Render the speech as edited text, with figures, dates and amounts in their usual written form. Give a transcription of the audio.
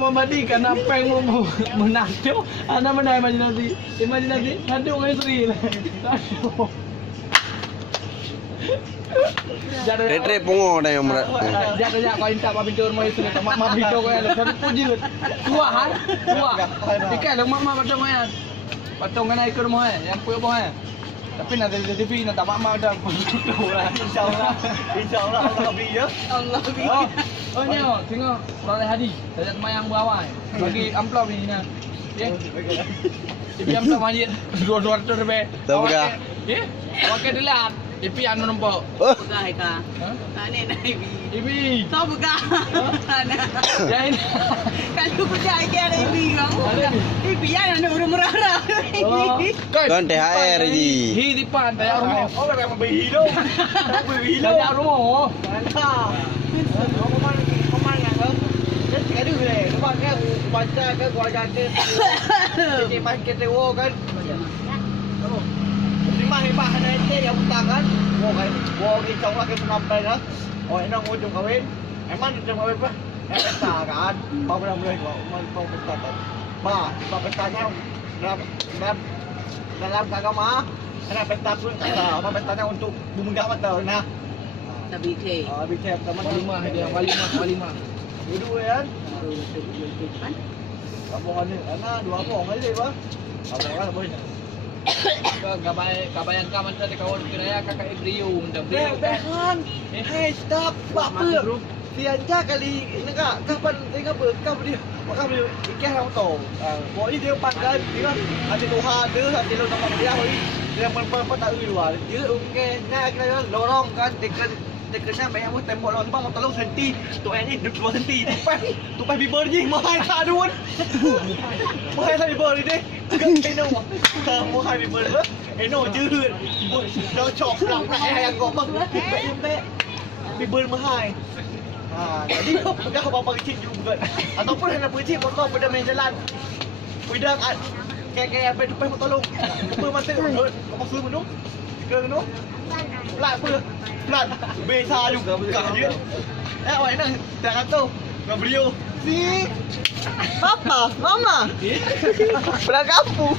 membandingkan apa yang mau menado, anda mana imajinasi, nado dengan Sri lah. Retre pungo na yung merat. Jangan kau intak mak pintu rumah itu, mak pintu kau yang tapi pujut, tua. Ikan mak patong kau patong kan ikut rumah yang punya rumah. Tapi nanti di TV nanti mak dah pintu lah. Insyaallah Allah beri ya. Allah beri. Oh nyo, tengok Soleh Hadi, saya temayang bawah. Bagi amplop ni nah. Ya. Ipi amplop masjid 200 lebih. Tahu ke? Ya. Pakai delat. Ipi anu nampak. Buka Eka. Tak ni nak Ibi. Ipi. Tahu buka. Mana? Jangan. Kalau buka Eka ada Ibi kau. Ibi yang nak murah-murah. Kan THR je. Hi dipan tayar rumah. Oh memang beli hidup. Beli hidup. Tayar rumah. Mantap. Kemana kau? Jadi ada le. Rumah kan baca ke keluarga ke. Jadi pas kita wo kan. Hibah ada ente yang utang kan. Wo di trong lagi menampai dah. Oh enang ujung kawin. Emang ujung kawin apa? Pesta kan. Mau boleh mau pesta kan. Mau pestanya dalam agama. Karena pesta pun kata, pestanya untuk memunggah mata nah. BK. BK teman walimah dia walimah. Dua kan. Abang ni, ana dua abang aja ba. Abang kan boleh. Kabayan ka man sa kawan kiraya kakak Ibrio minta beliau kan. Hey stop apa? Sianja kali ini kak kapan tengah berkah dia. Maka beliau ikan yang tahu. Boleh dia pangkat dia ada Tuhan dia ada lo nama dia hari. Dia memang tak luar. Dia okey nak kira lorong kan dekat banyak pun tembok lawan bang tolong senti. Tu ini 2 senti. Tupai bibir je mahal tak aduan. Mahal tak bibir ni deh. Eno. Mahal bibir lah. Eno je. Dah cok lang nak yang kau bang. Bibir mahal. Jadi dah apa kecil juga. Ataupun hendak pergi motor pada main jalan. Udah kayak apa tupai tolong. Tupai mati. Kau suruh minum. Ke minum. Pelat apa? Pelat. Besar juga bukan dia. Awak nak dah kata dengan beliau. Si. Papa, mama. Pelat kampung.